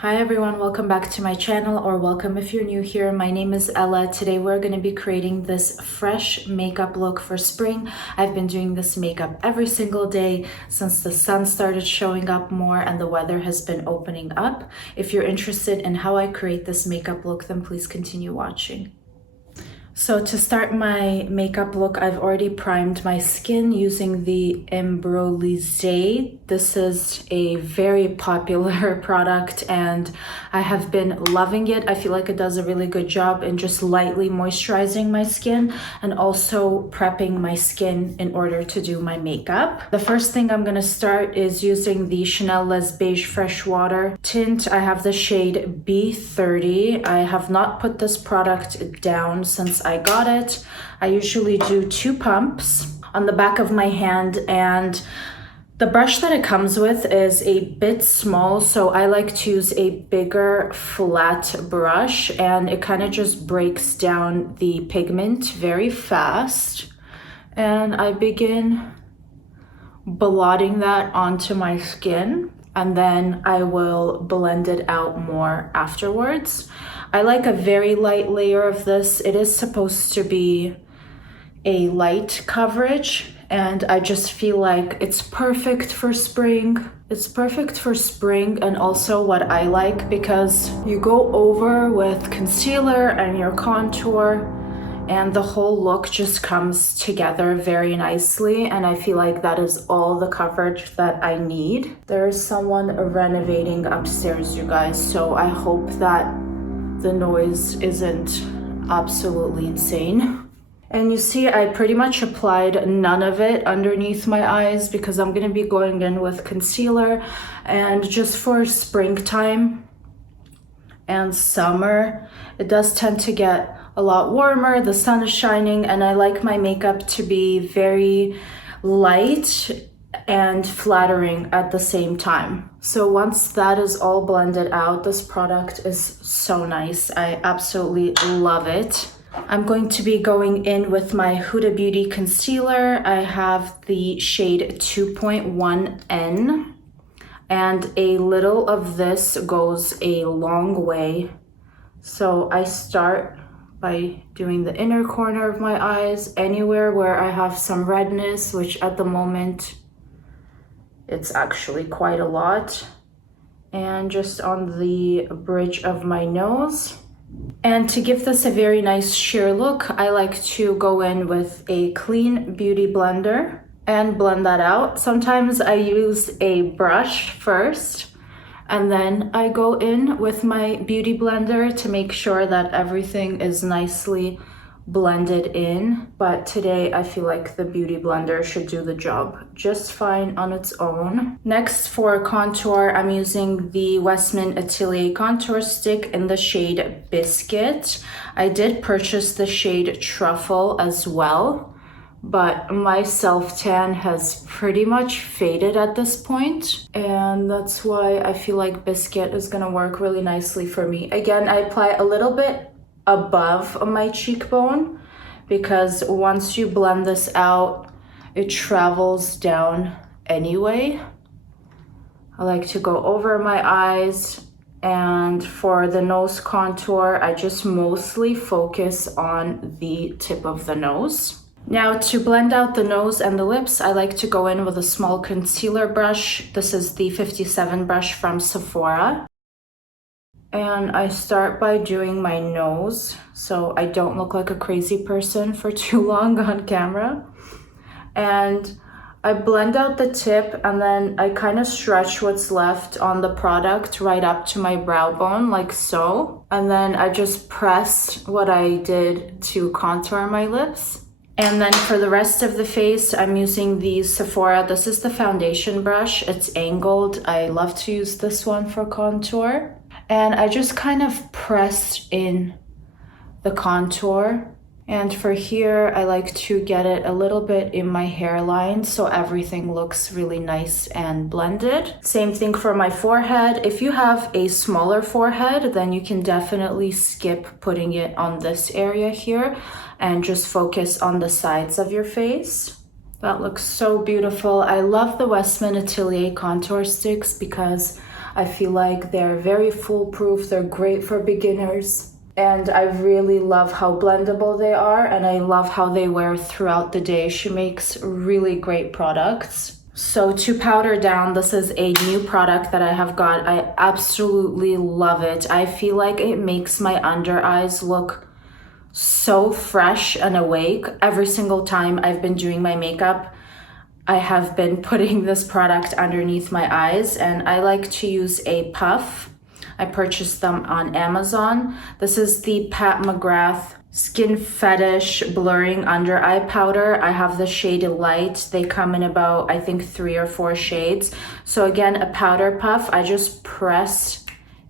Hi everyone, welcome back to my channel, or welcome if you're new here. My name is Ella. Today we're going to be creating this fresh makeup look for spring. I've been doing this makeup every single day since the sun started showing up more and the weather has been opening up. If you're interested in how I create this makeup look, then please continue watching. So to start my makeup look, I've already primed my skin using the Embryolisse. This is a very popular product and I have been loving it. I feel like it does a really good job in just lightly moisturizing my skin and also prepping my skin in order to do my makeup. The first thing I'm gonna start is using the Chanel Les Beige Fresh Water tint. I have the shade B30. I have not put this product down since I got it. I usually do 2 pumps on the back of my hand, and the brush that it comes with is a bit small, so I like to use a bigger flat brush, and it kind of just breaks down the pigment very fast. And I begin blotting that onto my skin, and then I will blend it out more afterwards. I like a very light layer of this. It is supposed to be a light coverage, and I just feel like it's perfect for spring. It's perfect for spring, and also what I like, because you go over with concealer and your contour and the whole look just comes together very nicely, and I feel like that is all the coverage that I need. There is someone renovating upstairs, you guys, so I hope that the noise isn't absolutely insane. And you see, I pretty much applied none of it underneath my eyes because I'm gonna be going in with concealer. And just for springtime and summer, it does tend to get a lot warmer, the sun is shining, and I like my makeup to be very light and flattering at the same time. So once that is all blended out, this product is so nice. I absolutely love it. I'm going to be going in with my Huda Beauty concealer. I have the shade 2.1N, and a little of this goes a long way. So I start by doing the inner corner of my eyes, anywhere where I have some redness, which at the moment it's actually quite a lot, and just on the bridge of my nose. And to give this a very nice sheer look, I like to go in with a clean beauty blender and blend that out. Sometimes I use a brush first, and then I go in with my beauty blender to make sure that everything is nicely blended in. But today I feel like the beauty blender should do the job just fine on its own. Next, for contour, I'm using the Westman Atelier contour stick in the shade Biscuit. I did purchase the shade Truffle as well, but my self-tan has pretty much faded at this point, and that's why I feel like Biscuit is gonna work really nicely for me. Again, I apply a little bit above my cheekbone, because once you blend this out, it travels down anyway. I like to go over my eyes, and for the nose contour, I just mostly focus on the tip of the nose. Now, to blend out the nose and the lips, I like to go in with a small concealer brush. This is the 57 brush from Sephora. And I start by doing my nose, so I don't look like a crazy person for too long on camera. And I blend out the tip, and then I kind of stretch what's left on the product right up to my brow bone, like so. And then I just press what I did to contour my lips. And then for the rest of the face, I'm using the Sephora. This is the foundation brush. It's angled. I love to use this one for contour. And I just kind of pressed in the contour. And for here, I like to get it a little bit in my hairline so everything looks really nice and blended. Same thing for my forehead. If you have a smaller forehead, then you can definitely skip putting it on this area here and just focus on the sides of your face. That looks so beautiful. I love the Westman Atelier contour sticks because I feel like they're very foolproof. They're great for beginners. And I really love how blendable they are, and I love how they wear throughout the day. She makes really great products. So to powder down, this is a new product that I have got. I absolutely love it. I feel like it makes my under eyes look so fresh and awake. Every single time I've been doing my makeup, I have been putting this product underneath my eyes, and I like to use a puff. I purchased them on Amazon. This is the Pat McGrath Skin Fetish Blurring Under Eye Powder. I have the shade Light. They come in about, I think, 3 or 4 shades. So again, a powder puff. I just press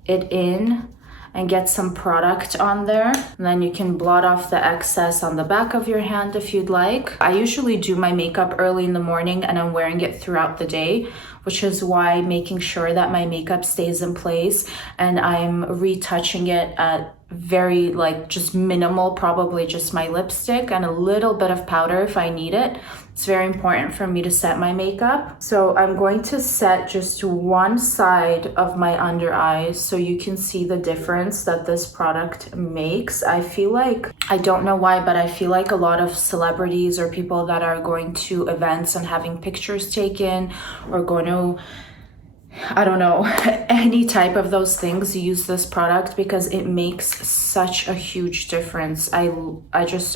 it in and get some product on there. And then you can blot off the excess on the back of your hand if you'd like. I usually do my makeup early in the morning and I'm wearing it throughout the day, which is why making sure that my makeup stays in place and I'm retouching it at very just minimal, probably just my lipstick and a little bit of powder if I need it. It's very important for me to set my makeup. So I'm going to set just one side of my under eyes so you can see the difference that this product makes. I feel like, I don't know why, but I feel like a lot of celebrities or people that are going to events and having pictures taken or going to, I don't know, any type of those things, use this product because it makes such a huge difference. I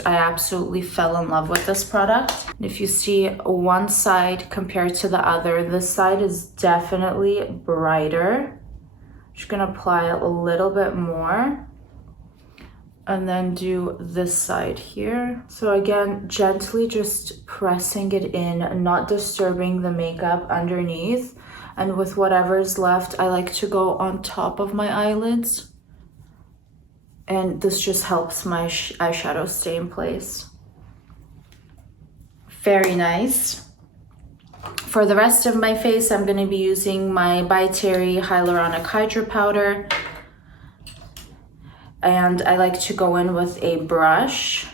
absolutely fell in love with this product. If you see one side compared to the other, this side is definitely brighter. Just gonna apply a little bit more and then do this side here. So again, gently just pressing it in, not disturbing the makeup underneath. And with whatever's left, I like to go on top of my eyelids. And this just helps my eyeshadow stay in place. Very nice. For the rest of my face, I'm gonna be using my By Terry Hyaluronic Hydra Powder. And I like to go in with a brush.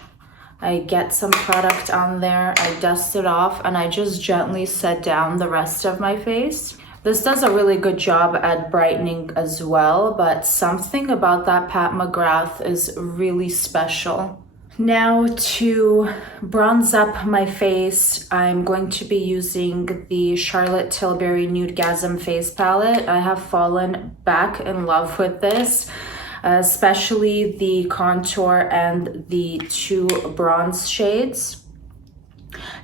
I get some product on there, I dust it off, and I just gently set down the rest of my face. This does a really good job at brightening as well, but something about that Pat McGrath is really special. Now to bronze up my face, I'm going to be using the Charlotte Tilbury Nudegasm Face Palette. I have fallen back in love with this, especially the contour and the 2 bronze shades.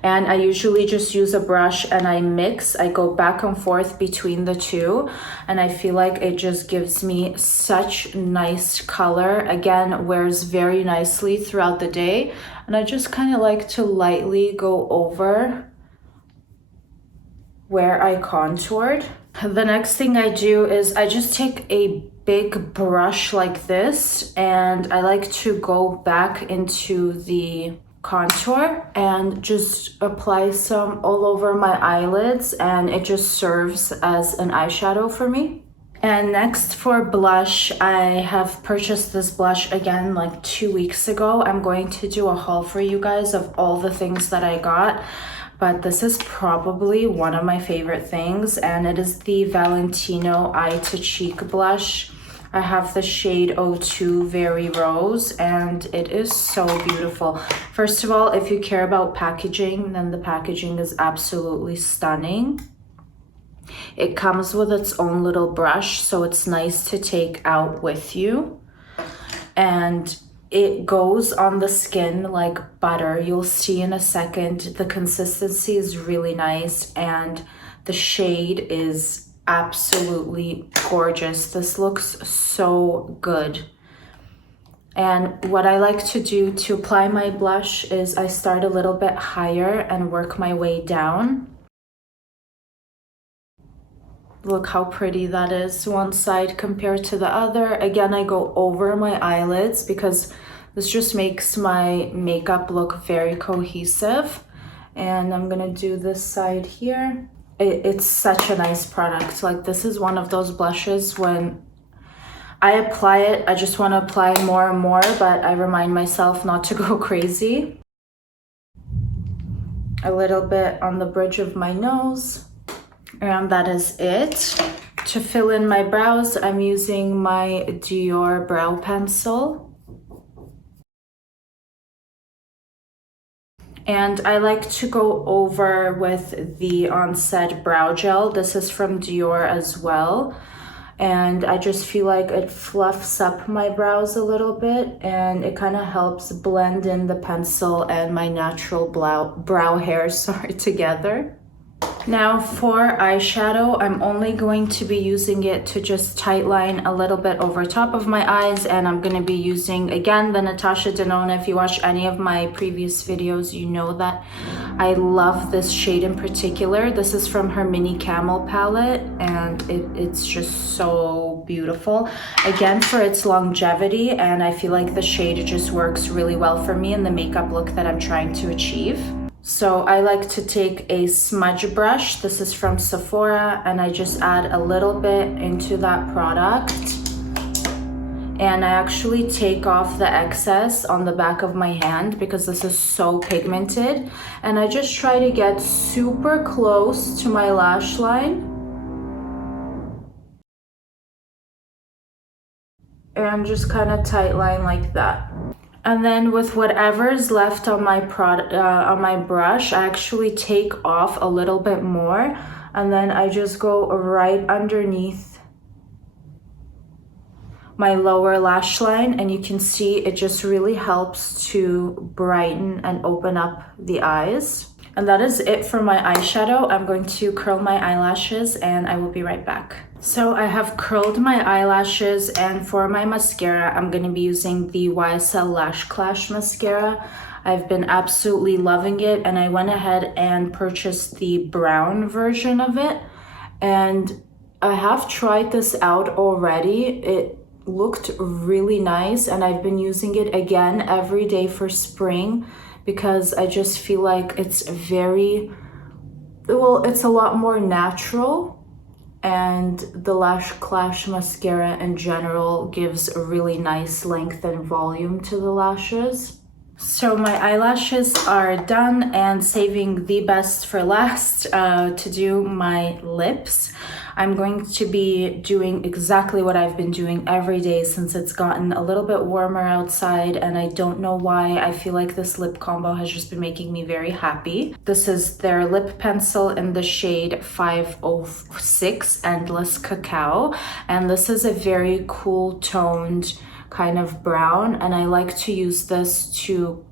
And I usually just use a brush and I mix. I go back and forth between the 2, and I feel like it just gives me such nice color. Again, wears very nicely throughout the day, and I just kind of like to lightly go over where I contoured. The next thing I do is I just take a big brush like this and I like to go back into the contour and just apply some all over my eyelids, and it just serves as an eyeshadow for me. And next for blush, I have purchased this blush again like 2 weeks ago. I'm going to do a haul for you guys of all the things that I got, but this is probably one of my favorite things, and it is the Valentino Eye to Cheek blush. I have the shade 02 Very Rose, and it is so beautiful. First of all, if you care about packaging, then the packaging is absolutely stunning. It comes with its own little brush, so it's nice to take out with you. And it goes on the skin like butter. You'll see in a second. The consistency is really nice, and the shade is absolutely gorgeous. This looks so good. And what I like to do to apply my blush is I start a little bit higher and work my way down. Look how pretty that is, one side compared to the other. Again, I go over my eyelids because this just makes my makeup look very cohesive. And I'm gonna do this side here. It's such a nice product. Like, this is one of those blushes when I apply it, I just want to apply more and more, but I remind myself not to go crazy. A little bit on the bridge of my nose, and that is it. To fill in my brows, I'm using my Dior brow pencil. And I like to go over with the Onset Brow Gel. This is from Dior as well. And I just feel like it fluffs up my brows a little bit, and it kind of helps blend in the pencil and my natural brow hair, together. Now for eyeshadow, I'm only going to be using it to just tightline a little bit over top of my eyes, and I'm going to be using, again, the Natasha Denona. If you watch any of my previous videos, you know that I love this shade in particular. This is from her Mini Camel palette, and it's just so beautiful. Again, for its longevity, and I feel like the shade just works really well for me in the makeup look that I'm trying to achieve. So I like to take a smudge brush. This is from Sephora, and I just add a little bit into that product. And I actually take off the excess on the back of my hand because this is so pigmented. And I just try to get super close to my lash line. And just kind of tight line like that. And then with whatever's left on my brush, I actually take off a little bit more, and then I just go right underneath my lower lash line, and you can see it just really helps to brighten and open up the eyes. And that is it for my eyeshadow. I'm going to curl my eyelashes and I will be right back. So I have curled my eyelashes, and for my mascara, I'm going to be using the YSL Lash Clash mascara. I've been absolutely loving it, and I went ahead and purchased the brown version of it. And I have tried this out already. It looked really nice, and I've been using it again every day for spring because I just feel like it's it's a lot more natural. And the Lash Clash mascara in general gives a really nice length and volume to the lashes. So my eyelashes are done, and saving the best for last, to do my lips. I'm going to be doing exactly what I've been doing every day since it's gotten a little bit warmer outside, and I don't know why. I feel like this lip combo has just been making me very happy. This is their lip pencil in the shade 506 Endless Cacao, and this is a very cool toned kind of brown, and I like to use this to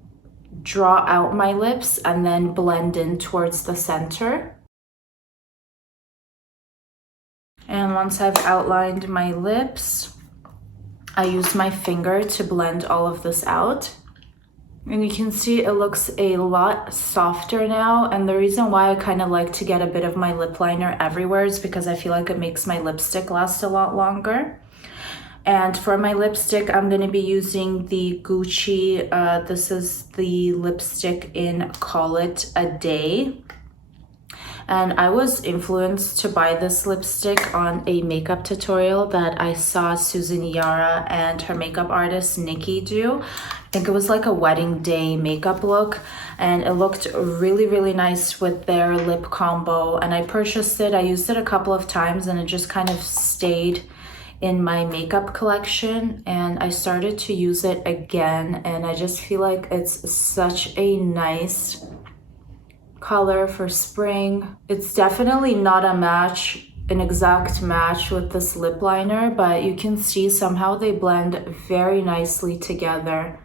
draw out my lips and then blend in towards the center. And once I've outlined my lips, I use my finger to blend all of this out. And you can see it looks a lot softer now, and the reason why I kind of like to get a bit of my lip liner everywhere is because I feel like it makes my lipstick last a lot longer. And for my lipstick, I'm going to be using the Gucci, this is the lipstick in Call It a Day. And I was influenced to buy this lipstick on a makeup tutorial that I saw Susan Yara and her makeup artist Nikki do. I think it was like a wedding day makeup look, and it looked really, really nice with their lip combo. And I purchased it, I used it a couple of times, and it just kind of stayed in my makeup collection, and I started to use it again, and I just feel like it's such a nice color for spring. It's definitely not an exact match with this lip liner, but you can see somehow they blend very nicely together.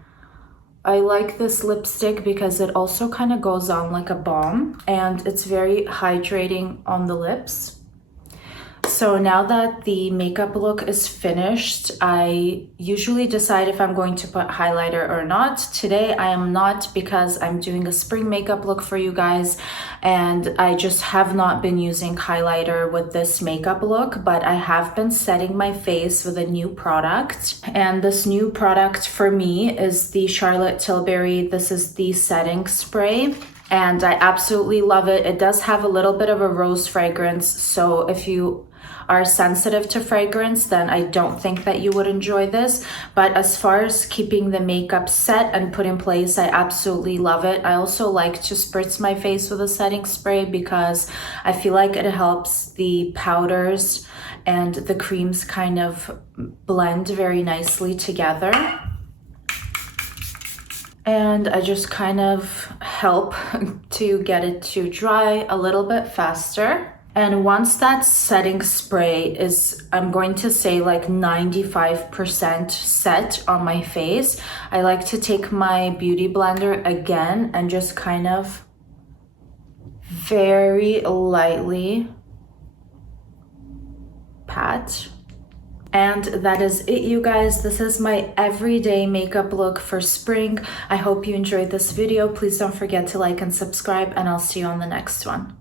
I like this lipstick because it also kind of goes on like a balm, and it's very hydrating on the lips. So now that the makeup look is finished, I usually decide if I'm going to put highlighter or not. Today I am not, because I'm doing a spring makeup look for you guys, and I just have not been using highlighter with this makeup look, but I have been setting my face with a new product. And this new product for me is the Charlotte Tilbury. This is the setting spray, and I absolutely love it. It does have a little bit of a rose fragrance, so if you are sensitive to fragrance, then I don't think that you would enjoy this. But as far as keeping the makeup set and put in place, I absolutely love it. I also like to spritz my face with a setting spray because I feel like it helps the powders and the creams kind of blend very nicely together. And I just kind of help to get it to dry a little bit faster. And once that setting spray is, I'm going to say like 95% set on my face, I like to take my beauty blender again and just kind of very lightly pat. And that is it, you guys. This is my everyday makeup look for spring. I hope you enjoyed this video. Please don't forget to like and subscribe, and I'll see you on the next one.